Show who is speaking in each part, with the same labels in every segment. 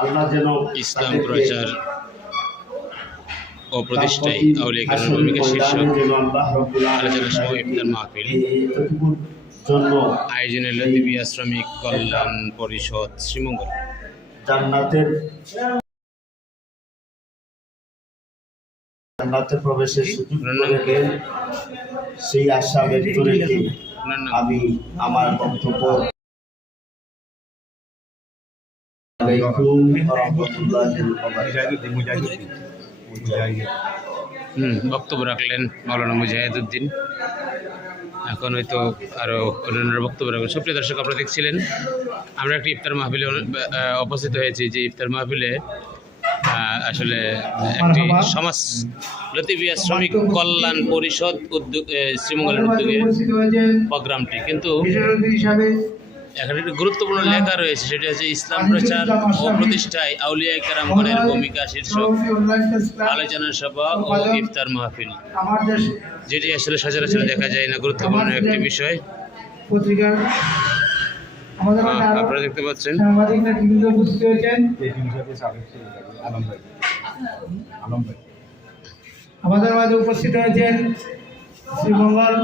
Speaker 1: আল্লাহ যেন
Speaker 2: ইসলাম প্রচার ও প্রতিষ্ঠায় আউলিয়া কেরামের ভূমিকা শীর্ষক আলোচনা সহ ইফতার মাহফিল
Speaker 1: এতটুকুর জন্য
Speaker 2: আয়োজনে লতিবিয়া শ্রমিক কল্যাণ পরিষদ শ্রীমঙ্গল।
Speaker 1: জান্নাতের জান্নাতে প্রবেশের সুযোগ করে সেই আশা ব্যক্ত রেখে আমি আমার বক্তব্য
Speaker 2: হুম বক্তব্য রাখলেন মাওলানা মুজাহিদুদ্দিন। এখন হয়তো আরও অন্যান্য বক্তব্য রাখবেন। সুপ্রিয় দর্শক আপনারা দেখছিলেন আমরা একটি ইফতার মাহফিলে উপস্থিত হয়েছি যে ইফতার মাহফিলে আসলে একটি সমাজ লতিবিয়া শ্রমিক কল্যাণ পরিষদ উদ্যোগ শ্রীমঙ্গলের উদ্যোগে প্রোগ্রামটি। কিন্তু এখানে একটি গুরুত্বপূর্ণ লেখা রয়েছে সেটি হচ্ছে ইসলাম প্রচার ও প্রতিষ্ঠায় আউলিয়া কেরামগণের ভূমিকা শীর্ষক আলোচনা সভা ও ইফতার মাহফিল। যেটি আসলে সচরাচর দেখা যায় না গুরুত্বপূর্ণ একটি বিষয়। আপনারা দেখতে পাচ্ছেন।
Speaker 3: আমাদের মাঝে উপস্থিত হয়েছেন শ্রীমঙ্গল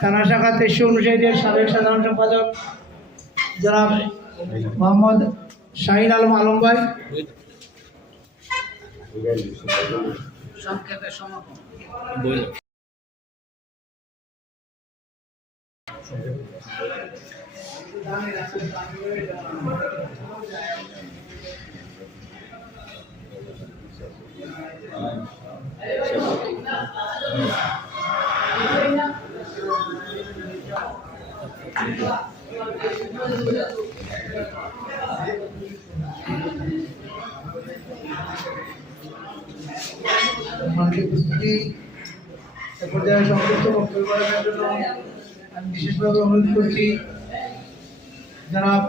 Speaker 3: থানা শাখা তেইশে অনুসারীদের সাবেক সাধারণ সম্পাদক জনাব মোহাম্মদ শাহিন আলম আলম ভাই।
Speaker 2: বল
Speaker 3: সম্মানিত উপস্থিতি এ পর্যায়ে সংক্ষিপ্ত বক্তব্য রাখার জন্য আমি বিশেষভাবে অনুরোধ করছি, জনাব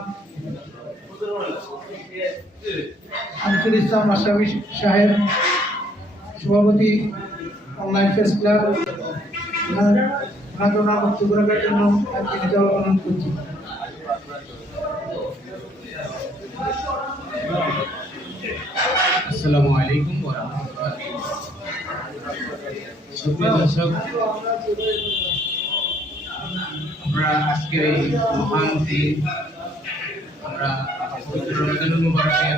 Speaker 3: আনসুল ইসলাম আসামি সাহেব, সভাপতি অনলাইন প্রেস ক্লাব ওনার বক্তব্য রাখার জন্য আমি বিনীতভাবে অনুরোধ করছি
Speaker 2: আসসালামু আলাইকুম ওয়া রাহমাতুল্লাহ দর্শক, আমরা আজকের এই মহান দিন, আমরা রমজানুল মুবারকের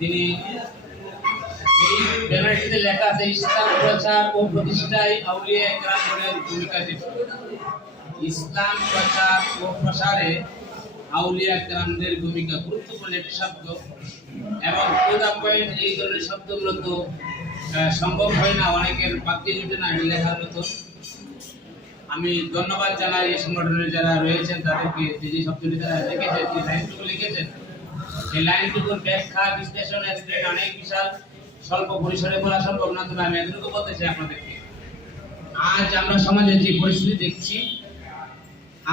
Speaker 2: তিনি এই ব্যানারটিতে লেখা আছে, ইসলাম, প্রচার ও প্রতিষ্ঠায় আউলিয়া ভূমিকা ইসলাম, প্রচার ও প্রসারে আউলিয়া ভূমিকা গুরুত্বপূর্ণ একটি শব্দ এবং প্রদা পয়েন্ট এই ধরনের শব্দগুলো তো সম্ভব হয় না, অনেকের বাক্যে জুটে না লেখার মতো। আমি ধন্যবাদ জানাই এই সংগঠনের যারা রয়েছেন, তাদেরকে যে যে শব্দটি তারা লিখেছেন, যে লাইনটুকু লিখেছেন এই লাইনটুকুর ব্যাখ্যা বিশ্লেষণ অনেক বিশাল, স্বল্প পরিসরে বলা সম্ভব না, তবে আমি এতটুকু বলতে চাই আপনাদেরকে। আজ আমরা সমাজে যে পরিস্থিতি দেখছি,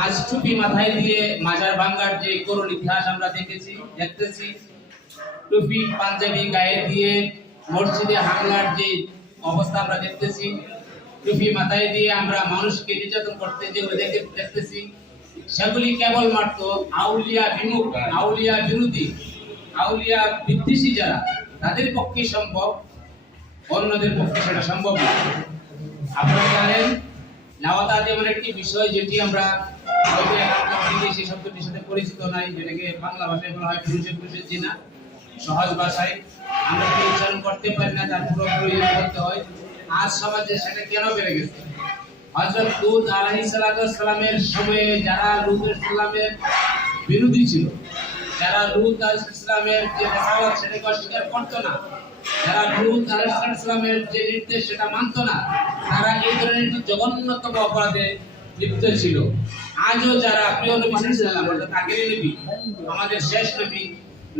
Speaker 2: আজ টুপি মাথায় দিয়ে মাজার যে করুণ ইতিহাস আমরা দেখেছি, দেখতেছি, টুপি, পাঞ্জাবি গায়ে দিয়ে মসজিদে হামলার যে অবস্থা আমরা দেখতেছি, টুপি মাথায় দিয়ে আমরা মানুষকে নির্যাতন করতে যেগুলো দেখে দেখতেছি সেগুলি কেবলমাত্র আউলিয়া বিমুখ আউলিয়া বিরোধী। আউলিয়া বিদ্বেষী যারা তাদের পক্ষে সম্ভব অন্যদের পক্ষে সেটা সম্ভব না। আপনারা জানেন নাওয়াতাত এমন একটি বিষয় যেটি আমরা সেই শব্দটির সাথে পরিচিত নাই যেটাকে বাংলা ভাষায় বলা হয় পুরুষে পুরুষের জিনা। সহজ ভাষায় আমরা কি উচ্চারণ করতে পারি না তার পুরোপুরি করতে হয়। আজ সমাজে সেটা কেন বেড়ে গেছে? হযরত যারা লূত সালামের ছিল, যারা লূত আলাইহিস যে রেসালাত না, যারা লূত আলাইহিস সালামের যে নির্দেশ সেটা মানতো না, তারা এই ধরনের জঘন্যতম অপরাধে লিপ্ত ছিল। আজও যারা প্রিয় নবী সাল্লাল্লাহু আমাদের শেষ নবী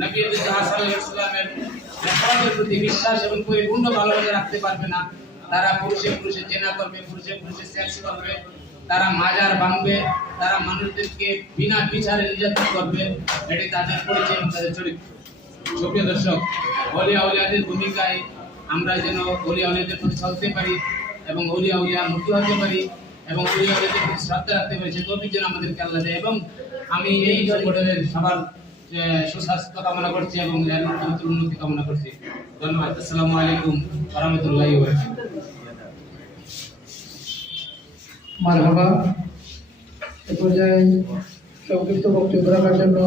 Speaker 2: নবী হাসানের সমাজের প্রতি বিশ্বাস এবং পরিপূর্ণ ভালোবাসা রাখতে পারবে না। তারা পুরুষে পুরুষে চেনা করবে, পুরুষে পুরুষে সেক্স করবে, তারা মাজার ভাঙবে তারা মানুষদেরকে বিনা বিচারে নির্যাতন করবে এটি তাদের পরিচয় তাদের চরিত্র। সুপ্রিয় দর্শক অলিয়া উলিয়াদের ভূমিকায় আমরা যেন অলিয়া উলিয়াদের প্রতি চলতে পারি এবং অলিয়া উলিয়া মুক্তি হতে পারি এবং অলিয়া উলিয়াদের প্রতি শ্রদ্ধা রাখতে পারি, সে তৌফিক যেন আমাদেরকে আল্লাহ দেয়। এবং আমি এই সংগঠনের সবার সুস্বাস্থ্য কামনা করছি এবং উন্নতি কামনা করছি। ধন্যবাদ। আসসালামু আলাইকুম রহমতুল্লাহ
Speaker 3: মারহাবা। এ পর্যায়ে সংক্ষিপ্ত বক্তব্য রাখার জন্য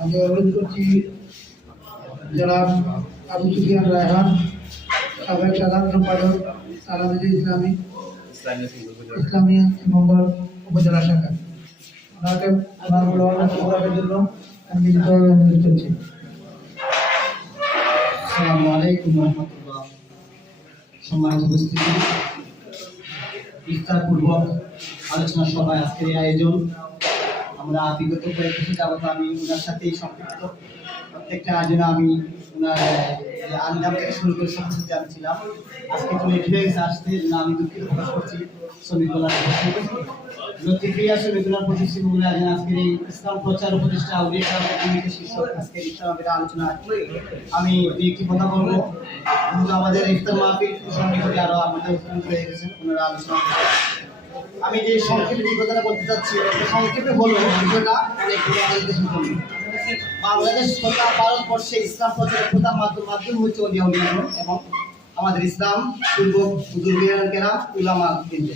Speaker 3: আমি অনুরোধ করছি, যারা আবু সুফিয়ান রায়হান, সাবেক সাধারণ সম্পাদক আলাদুদ্দিন ইসলামী ইসলামী মঙ্গল উপজেলা শাখা। ওনাকে ওনার মূল্যবান রাখার জন্য আমি বিনীতভাবে অনুরোধ করছি।
Speaker 4: আসসালামু আলাইকুম রহমতুল্লাহ। সম্মানিত উপস্থিতি। ইফতার পূর্বক আলোচনা সভায় আজকের আয়োজন। আমরা বিগত কয়েক বছর যাবত আমি ওনার সাথেই সম্পৃক্ত। প্রত্যেকটা আয়োজনে আমি আজকে আমি দুঃখিত প্রকাশ করছি শ্রমিকগুলার লতিফিয়া শ্রমিকগুলার প্রতি শ্রমিকগুলো আয়োজন আজকের এই ইসলাম প্রচার প্রতিষ্ঠা উল্লেখ শীর্ষক আজকের ইসলামের আলোচনা। আমি কথা বলব। আমাদের ইফতার মাহফিল আমাদের আলোচনা আমি যে সংক্ষেপে কথাটা বলতে চাচ্ছি, সংক্ষেপে হলো বিষয়টা অনেক আলোচিত সম্পন্ন। বাংলাদেশ তথা ভারতবর্ষে ইসলাম প্রচারের প্রধান মাধ্যম মাধ্যম হচ্ছে এবং আমাদের ইসলাম, পূর্ব কেন্দ্র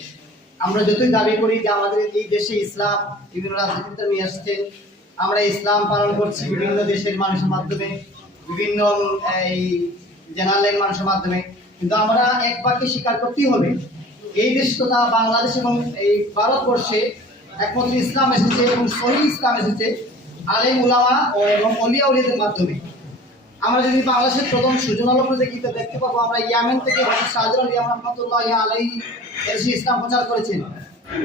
Speaker 4: আমরা যতই দাবি করি যে আমাদের এই দেশে ইসলাম বিভিন্ন রাজনীতিতে নিয়ে আসছে, আমরা ইসলাম পালন করছি বিভিন্ন দেশের মানুষের মাধ্যমে, বিভিন্ন, এই জেনারেল মানুষের মাধ্যমে। কিন্তু আমরা এক বাক্যে স্বীকার করতেই হবে, এই দেশ তথা বাংলাদেশ এবং এই ভারতবর্ষে একমাত্র ইসলাম এসেছে এবং সহি ইসলাম এসেছে। আলেম উলামা ও এবং অলিয়া উলিয়াদের মাধ্যমে। আমরা যদি বাংলাদেশের প্রথম দেখি, তো দেখতে পাবো আমরা ইয়ামেন থেকে আলাই ইসলাম প্রচার করেছেন।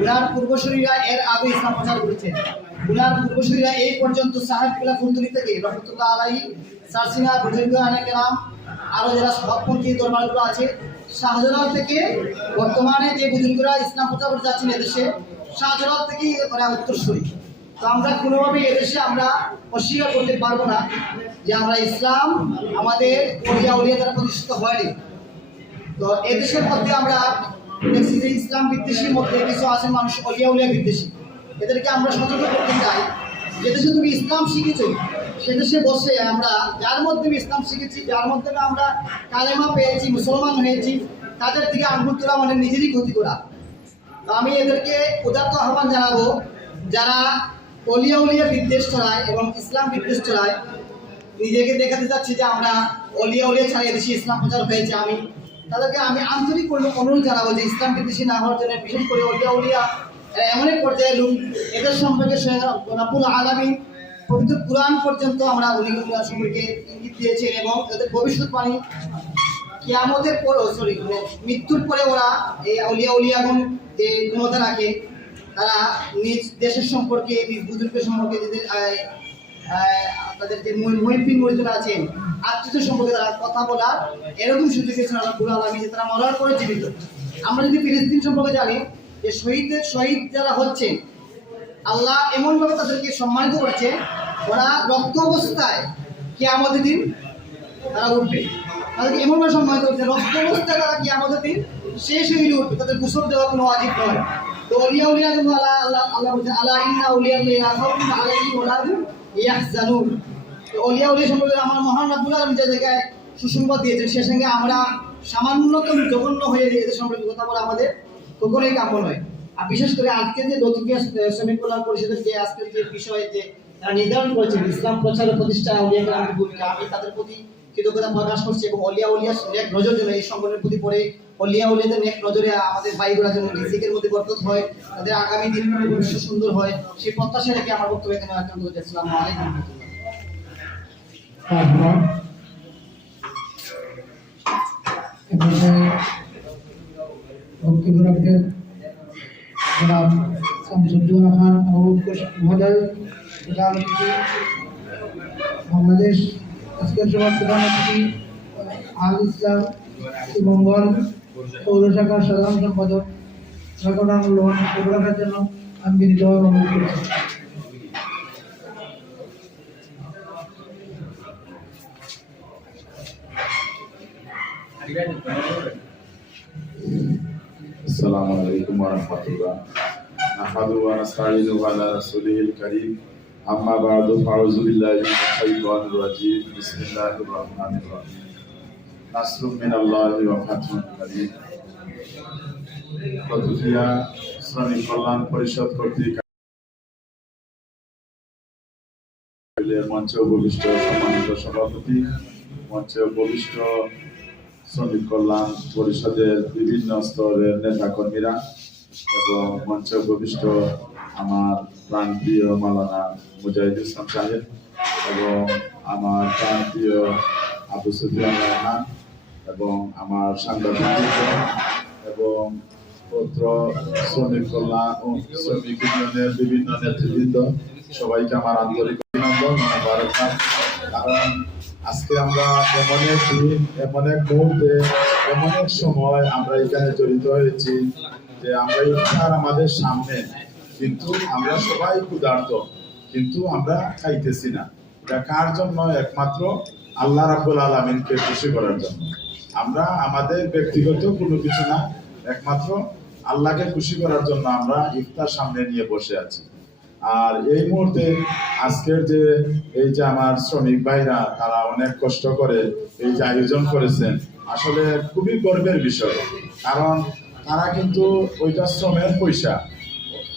Speaker 4: উনার পূর্বসূরীরা এর আগে ইসলাম প্রচার করেছেন। উনার পূর্বসূরীরা এই পর্যন্ত সাহেব কিলা ফুলতুলি থেকে রহমতুল্লাহ আলাই সারসিনা বুঝুর্গ আনেকেরাম আরও যারা সৎপন্থী দরবারগুলো আছে, শাহজালাল থেকে বর্তমানে যে বুজুর্গরা ইসলাম প্রচার করে যাচ্ছেন এদেশে, শাহজালাল থেকেই ওরা উত্তরসূরি। তো আমরা কোনোভাবে এদেশে আমরা অস্বীকার করতে পারব না যে আমরা ইসলাম আমাদের অলিয়া উলিয়া দ্বারা প্রতিষ্ঠিত হয়নি। তো এদেশের মধ্যে আমরা দেখছি যে ইসলাম বিদ্বেষীর মধ্যে কিছু আছে মানুষ অলিয়া উলিয়া বিদ্বেষী। এদেরকে আমরা সতর্ক করতে চাই যে দেশে তুমি ইসলাম শিখেছো, সে দেশে বসে আমরা যার মাধ্যমে ইসলাম শিখেছি, যার মাধ্যমে আমরা কালেমা পেয়েছি, মুসলমান হয়েছি, তাদের দিকে আঙ্গুল তোলা মানে নিজেরই ক্ষতি করা। তো আমি এদেরকে উদাত্ত আহ্বান জানাব, যারা অলিয়া উলিয়া বিদ্বেষ ছড়ায় এবং ইসলাম বিদ্বেষ ছড়ায়। নিজেকে দেখাতে চাচ্ছি যে আমরা অলিয়া উলিয়া ছাড়া এদেশে ইসলাম প্রচার হয়েছে। আমি তাদেরকে আমি আন্তরিক অনুরোধ জানাব যে ইসলাম বিদ্বেষী না হওয়ার জন্য বিশেষ করে অলিয়া উলিয়া এমন এক পর্যায়ে লোক এদের সম্পর্কে রাবুল আলমী পবিত্র কোরআন পর্যন্ত আমরা অলিয়া উলিয়া সম্পর্কে ইঙ্গিত দিয়েছেন এবং এদের ভবিষ্যৎবাণী কিয়ামতের পর সরি মৃত্যুর পরে ওরা এই অলিয়া উলিয়া এবং যে ক্ষমতা রাখে। তারা নিজ দেশের সম্পর্কে নিজ বুজুর্গের সম্পর্কে আহ, তাদের যে মহিপিন মরিদরা আছেন আত্মীয় সম্পর্কে তারা কথা বলার এরকম সুযোগ দিয়েছেন আল্লাহ পুরো আলমী যে তারা মরার পরে জীবিত। আমরা যদি ফিলিস্তিন সম্পর্কে জানি যে শহীদদের শহীদ যারা হচ্ছেন আল্লাহ এমনভাবে তাদেরকে সম্মানিত করেছে ওরা রক্ত অবস্থায় কে আমাদের দিন তারা উঠবে। তাদেরকে এমনভাবে সম্মানিত করছে রক্ত অবস্থায় তারা কি আমাদের দিন শেষ হয়ে উঠবে তাদের গোসল দেওয়া কোনো অজিব নয়। অলিয়া আল্লাহ অলিয়া উলিয়া সম্পর্কে আমার মহান যে জায়গায় সুসংবাদ দিয়েছেন, সে সঙ্গে আমরা সামান্যতম হয়ে এদের সম্পর্কে আমাদের কখনোই নয়। আর বিশেষ করে আজকে যে লতিফিয়া শ্রমিক কল্যাণ পরিষদের যে আজকের যে বিষয়ে যে তারা নির্ধারণ করেছেন, ইসলাম প্রচার প্রতিষ্ঠা আমি তাদের প্রতি কৃতজ্ঞতা প্রকাশ করছি এবং অলিয়া উলিয়া নজর যেন এই সংগঠনের প্রতি পড়ে। হলিয়া হলিয়াদের এক নজরে আমাদের ভাইগুলা যেন মধ্যে বরকত হয় তাদের আগামী দিনগুলো ভবিষ্যৎ সুন্দর হয় সেই প্রত্যাশা রেখে আমার বক্তব্য এখানে করতে আলাইকুম
Speaker 3: বাংলাদেশ আজকের সভার প্রধান অতিথি আল ইসলাম শ্রীমঙ্গল পৌর শাখার সাধারণ সম্পাদক ঢাকা লোহন রাখার জন্য আমি বিনীতভাবে অনুরোধ করছি
Speaker 5: السلام عليكم ورحمة الله نحمده ونستعينه على رسوله الكريم أما بعد فأعوذ بالله من الشيطان الرجيم بسم الله الرحمن الرحيم নাসরুম মিনাল্লাহি শ্রমিক কল্যাণ পরিষদ কর্তৃক মঞ্চে উপবিষ্ট সম্মানিত সভাপতি, মঞ্চে উপবিষ্ট শ্রমিক কল্যাণ পরিষদের বিভিন্ন স্তরের নেতা কর্মীরা এবং মঞ্চে উপবিষ্ট আমার প্রান্তীয় মালানা মুজাহিদ ইসলাম সাহেব এবং আমার প্রান্তীয় আবু সুফিয়ান রহমান এবং আমার সাংবাদিক এবং পত্র শ্রমিক কল্যাণ শ্রমিক ইউনিয়নের বিভিন্ন নেতৃবৃন্দ, সবাইকে আমার আন্তরিক অভিনন্দন কারণ আজকে আমরা এমন এক দিন, এমন এক মুহূর্তে, এমন এক সময় আমরা এখানে জড়িত হয়েছি যে আমরা ইফতার আমাদের সামনে। কিন্তু আমরা সবাই ক্ষুধার্ত, কিন্তু আমরা খাইতেছি না। এটা কার জন্য? একমাত্র আল্লাহ রাব্বুল আলমিনকে খুশি করার জন্য। আমরা আমাদের ব্যক্তিগত কোনো কিছু না, একমাত্র আল্লাহকে খুশি করার জন্য আমরা ইফতার সামনে নিয়ে বসে আছি। আর এই মুহূর্তে আজকের যে, এই যে আমার শ্রমিক ভাইরা, তারা অনেক কষ্ট করে এই যে আয়োজন করেছেন, আসলে খুবই গর্বের বিষয়। কারণ তারা কিন্তু ওইটা শ্রমের পয়সা,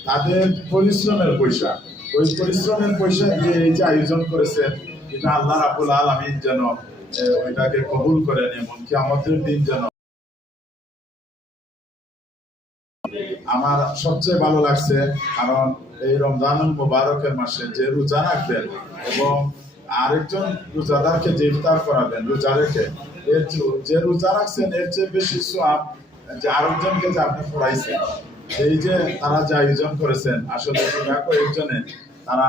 Speaker 5: তাদের পরিশ্রমের পয়সা। ওই পরিশ্রমের পয়সা দিয়ে এই যে আয়োজন করেছেন, এটা আল্লাহ রাবুল আলমিন যেন ওইটাকে কবুল করেন এমনকি আমাদের দিন যেন আমার সবচেয়ে ভালো লাগছে, কারণ এই রমজানুল মুবারকের মাসে যে রোজা রাখবেন এবং আরেকজন রোজাদারকে যে ইফতার করাবেন, রোজা রেখে, এর যে রোজা রাখছেন, এর চেয়ে বেশি সোয়াব যে আরেকজনকে যে আপনি পড়াইছেন, এই যে তারা যে আয়োজন করেছেন, আসলে গোটা কয়েকজনে তারা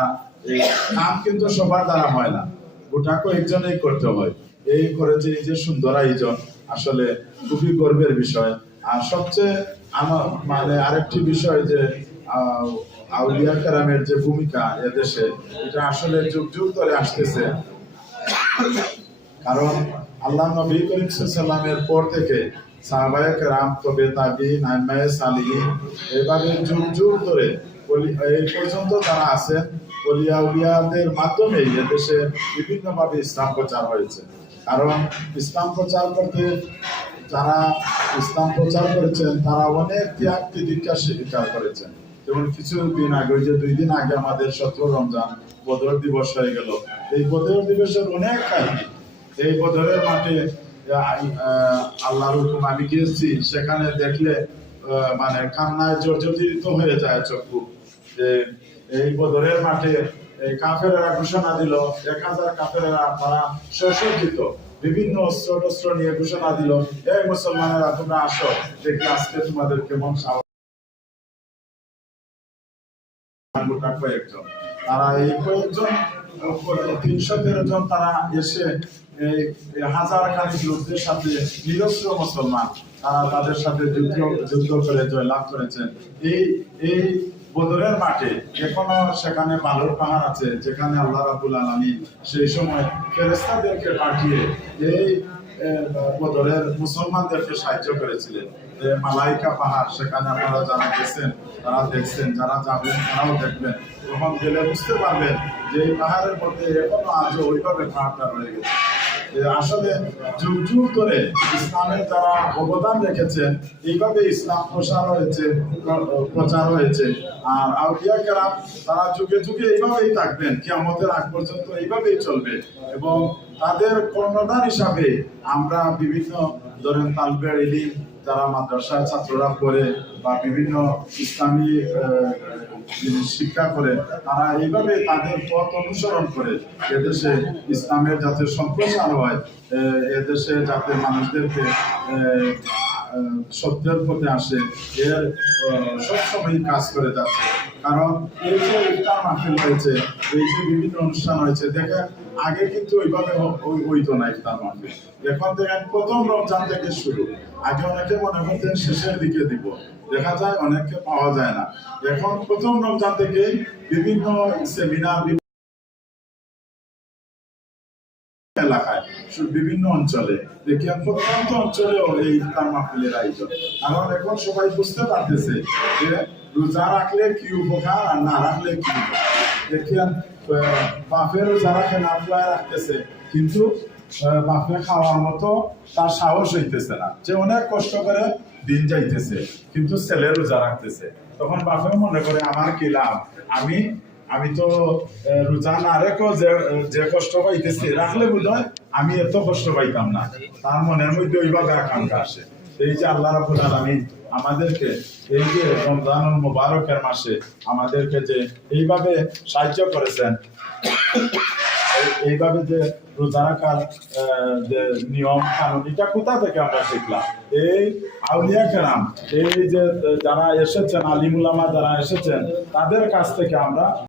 Speaker 5: কাম কিন্তু সবার দ্বারা হয় না, গোটা কয়েকজনেই করতে হয়। এই করেছে, এই যে সুন্দর আয়োজন আসলে খুবই গর্বের বিষয়। আর সবচেয়ে আমার মানে আরেকটি বিষয় যে আউলিয়া কারামের যে ভূমিকা এদেশে এটা আসলে যুগ যুগ ধরে আসতেছে। কারণ আল্লাহ নবী করিম সাল্লামের পর থেকে সাহাবায়ে রাম তবে তাবি নাইমায়ে সালিহিন, এভাবে যুগ যুগ ধরে এই পর্যন্ত যারা আছেন বলিয়া উলিয়াদের মাধ্যমে এদেশে বিভিন্নভাবে ইসলাম প্রচার হয়েছে। কারণ ইসলাম প্রচার করতে যারা ইসলাম প্রচার করেছেন, তারা অনেক ত্যাগ তিতিক্ষা স্বীকার করেছেন। যেমন কিছুদিন আগে, ওই যে দুই দিন আগে আমাদের সতেরো রমজান বদর দিবস হয়ে গেল। এই বদর দিবসের অনেক কাহিনী। এই বদরের মাঠে আল্লাহর হুকুম, আমি গিয়েছি, সেখানে দেখলে মানে কান্নায় জর্জরিত হয়ে যায় চক্ষু। যে এই বদরের মাঠে এই কাফেরেরা ঘোষণা দিল, এক হাজার কাফেরেরা তারা সশজ্জিত বিভিন্ন অস্ত্র টস্ত্র নিয়ে ঘোষণা দিল, এই মুসলমানেরা, তোমরা আসো, দেখি আজকে তোমাদের কেমন কয়েকজন। তারা এই কয়েকজন, তিনশো তেরো জন তারা এসে হাজার খানিক লোকদের সাথে নিরস্ত্র মুসলমান, তারা তাদের সাথে যুদ্ধ যুদ্ধ করে জয়লাভ করেছেন। এই এই বদরের মাঠে এখনও সেখানে বালুর পাহাড় আছে, যেখানে আল্লাহ রাবুল আলমী সেই সময় ফেরেস্তাদেরকে পাঠিয়ে এই বদরের মুসলমানদেরকে সাহায্য করেছিলেন। মালাইকা পাহাড়, সেখানে আপনারা যারা গেছেন, তারা দেখছেন, যারা যাবেন, তারাও দেখবেন। তখন গেলে বুঝতে পারবেন যে এই পাহাড়ের মধ্যে এখনও আজও ওইভাবে পাহাড়টা রয়ে গেছে। আসলে যুগ যুগ ধরে ইসলামের তারা অবদান রেখেছেন, এইভাবে ইসলাম প্রসার হয়েছে প্রচার হয়েছে। আর আউলিয়া কেরাম, তারা যুগে যুগে এইভাবেই থাকবেন কি আমাদের আগ পর্যন্ত এইভাবেই চলবে। এবং তাদের কর্ণধার হিসাবে আমরা বিভিন্ন, ধরেন তালবের ইলিম যারা মাদ্রাসায় ছাত্ররা পড়ে বা বিভিন্ন ইসলামী শিক্ষা করে, তারা এইভাবে তাদের পথ অনুসরণ করে এদেশে ইসলামের যাতে সম্প্রসার হয় এদেশে যাতে মানুষদেরকে সত্যের পথে আসে এর সবসময় কাজ করে যাচ্ছে। কারণ এই যে ইফতার মাহফিল হয়েছে, এই যে বিভিন্ন অনুষ্ঠান হয়েছে দেখেন আগে কিন্তু ওইভাবে হইতো না ইফতার মাহফিল। এখন দেখেন প্রথম রমজান থেকে শুরু। আগে অনেকে মনে করতেন শেষের দিকে দিব। দেখা যায় অনেককে পাওয়া যায় না। এখন প্রথম রমজান থেকে বিভিন্ন সেমিনার বিভিন্ন অঞ্চলে। প্রত্যন্ত অঞ্চলেও এই ইফতার মাহফিলের আয়োজন। কারণ এখন সবাই বুঝতে পারতেছে যে রোজা রাখলে কি উপকার আর না রাখলে কি দেখিয়ান বাপের রোজা রাখে, না রাখতেছে। কিন্তু বাপে খাওয়ার মতো তার সাহস হইতেছে না। যে অনেক কষ্ট করে দিন যাইতেছে, কিন্তু ছেলে রোজা রাখতেছে। তখন বাপেও মনে করে, আমার কি লাভ? আমি আমি তো আহ, রোজা রেখো যে যে কষ্ট পাইতেছি রাখলে বোধহয় আমি এত কষ্ট পাইতাম না। তার মনের মধ্যে ওইভাবে আকাঙ্ক্ষা আসে। এই যে আল্লাহ রাবুল আলমিন আমাদেরকে এই যে রমজানুল মুবারকের মাসে আমাদেরকে যে এইভাবে সাহায্য করেছেন এইভাবে যে রোজা রাখার যে নিয়ম কানুন এটা কোথা থেকে আমরা শিখলাম? এই আউলিয়া কেরাম এই যে যারা এসেছেন আলিমুলামা যারা এসেছেন তাদের কাছ থেকে আমরা